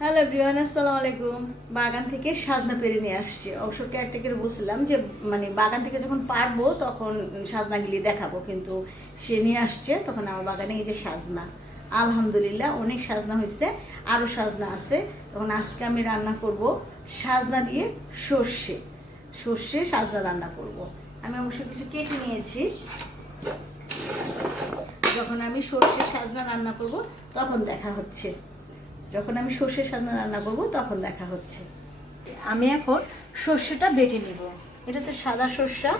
Hello everyone, আসসালামু আলাইকুম। বাগান থেকে সাজনা পেরে নিয়ে আসছে। অবশ্য কেয়ারটেকার বলছিলাম যে মানে বাগান থেকে যখন পারবো তখন সাজনাগুলি দেখাবো, কিন্তু সে নিয়ে আসছে তখন আমার বাগানে এই যে সাজনা। আলহামদুলিল্লাহ অনেক সাজনা হয়েছে, আরও সাজনা আছে। তখন আজকে আমি রান্না করব সাজনা দিয়ে সর্ষে সর্ষে সাজনা রান্না করব। আমি অবশ্য কিছু কেটে নিয়েছি। যখন আমি সর্ষে সাজনা রান্না করব তখন দেখা হচ্ছে। যখন আমি সর্ষে সাজনা রান্না করব তখন দেখা হচ্ছে। আমি এখন সর্ষেটা বেটে নিব। এটা তো সাদা সর্ষা,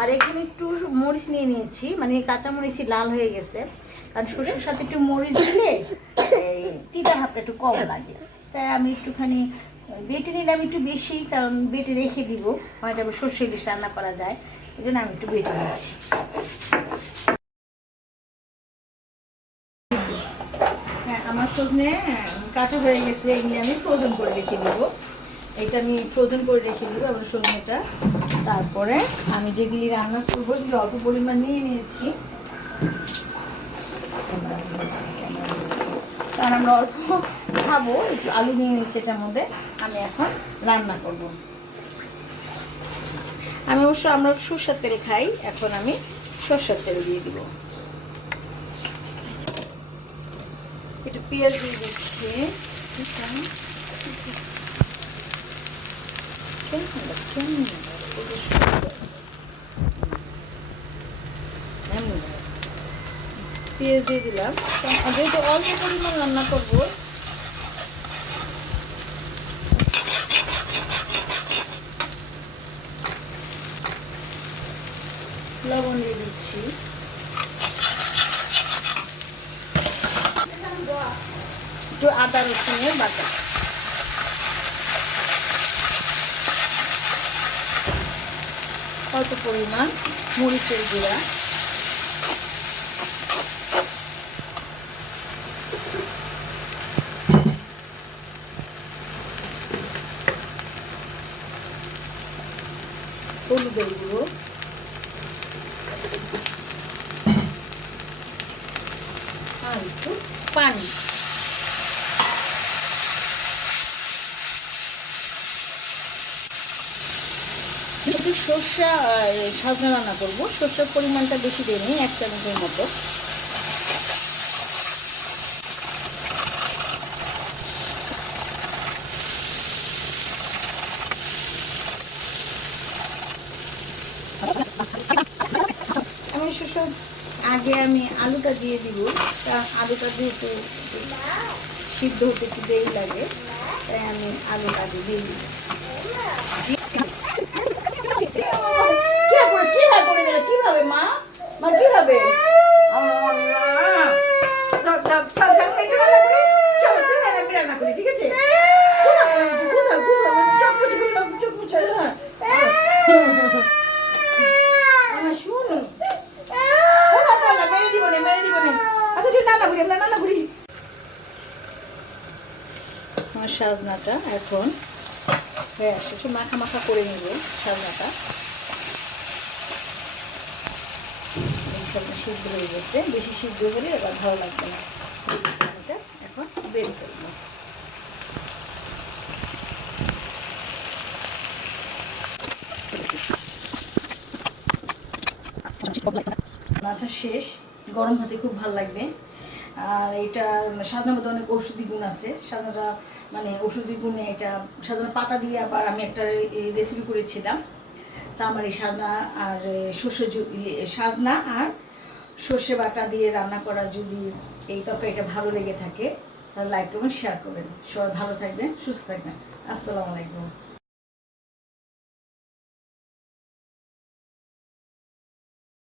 আর এখানে একটু মরিচ নিয়ে নিয়েছি, মানে কাঁচা মরিচই লাল হয়ে গেছে, কারণ সর্ষের সাথে একটু মরিচ দিলে তিতা ভাবটা একটু কম লাগে। তাই আমি একটুখানি বেটে নিলাম একটু বেশি, কারণ বেটে রেখে দিব, হয়তো সর্ষে ইলিশ রান্না করা যায়, এই জন্য আমি একটু বেটে নিচ্ছি। হ্যাঁ, আমার সজনে কাটা হয়ে গেছে, এগুলি আমি ফ্রোজেন করে রেখে দিব। এটা আমি ফ্রোজেন করে রেখে দিব আমার সজনেটা। তারপরে আমি যেগুলি রান্না করবো এগুলি অল্প পরিমাণ নিয়ে নিয়েছি, কারণ আমরা অল্প খাবো। একটু আলু নিয়ে নিয়েছি এটার মধ্যে, আমি এখন রান্না করব। আমি অবশ্য আমরা সরষের তেলে খাই, এখন আমি সরষের তেল দিয়ে দিব। একটু পেঁয়াজ দিয়ে দিচ্ছি। পেঁয়াজ দিয়ে দিলাম, যেহেতু অল্প পরিমাণ রান্না করবো। লবণ দিয়ে দিচ্ছি, একটু আদা রসুনের বাটা, অল্প পরিমাণ মরিচের গুঁড়া, হলুদের গুঁড়ো, আর একটু পানি। একটু সর্ষা সাজনা রান্না করবো, সর্ষার পরিমাণটা বেশি দিয়ে নিই, 1 চামচের মতো। আমি শস্য আগে আমি আলুটা দিয়ে দিব, কারণ আলুটা যেহেতু সিদ্ধ হতে একটু দেরি লাগে, তাই আমি আলুটা দিয়ে দিই। কিভাবে মা মা কিভাবে রান্না করি, ঠিক আছে? আমার সাজনাটা এখন হয়ে আসছে, একটু মাখা মাখা করে নেব সাজনাটা। সাজনা সিদ্ধ হয়ে গেছে, বেশি সিদ্ধ হলে এবার ভালো লাগবে না। এটা এখন বের করবো। রান্নাটা শেষ, গরম ভাতে খুব ভালো লাগবে। আর এটা সাজনার মধ্যে অনেক ঔষধি গুণ আছে। সাজনাটা মানে ঔষধি গুণে, এটা সাজনা পাতা দিয়ে আবার আমি একটা রেসিপি করেছিলাম। তা আমার এই সাজনা আর সাজনা আর সর্ষে বাটা দিয়ে রান্না করা, যদি এই তরকারিটা ভালো লেগে থাকে তাহলে লাইক করবেন, শেয়ার করবেন। সবাই ভালো থাকবেন, সুস্থ থাকবেন। আসসালামু আলাইকুম।